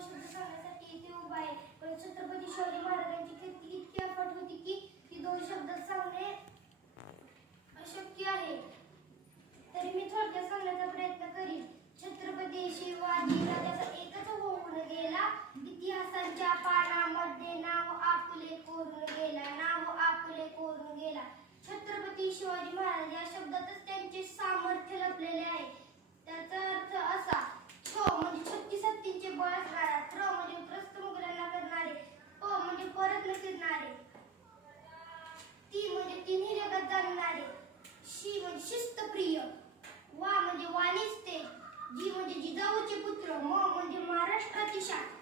शब्द सांगण्यासाठी इथे उभा आहे. पण छत्रपती शिवाजी महाराजांची कीर्ती इतकी अफाट होती की ती 2 शब्दात सांगणे अशक्य आहे. तरी मी थोडक्यात सांगण्याचा प्रयत्न करीन. छत्रपती शिवाजी राजाचा एकच होऊन गेला, इतिहासाच्या पानामध्ये नाव आपले कोरून गेला, नाव आपले कोरून गेला. छत्रपती शिवाजी महाराज या शब्दातच त्यांचे सामर्थ्य लपलेले आहे. त्याचा अर्थ असा: छ म्हणजे 36 हत्तींचे बळ असणारा, त्र म्हणजे त्रस्त मुघलांना करणारे, प म्हणजे परत न फिरणारे, ती म्हणजे तिन्ही जगात जाणणारे, शी म्हणजे शिस्तप्रिय, वा म्हणजे वाणिज्य, जी म्हणजे जिजाऊचे पुत्र, म म्हणजे महाराष्ट्राची शान.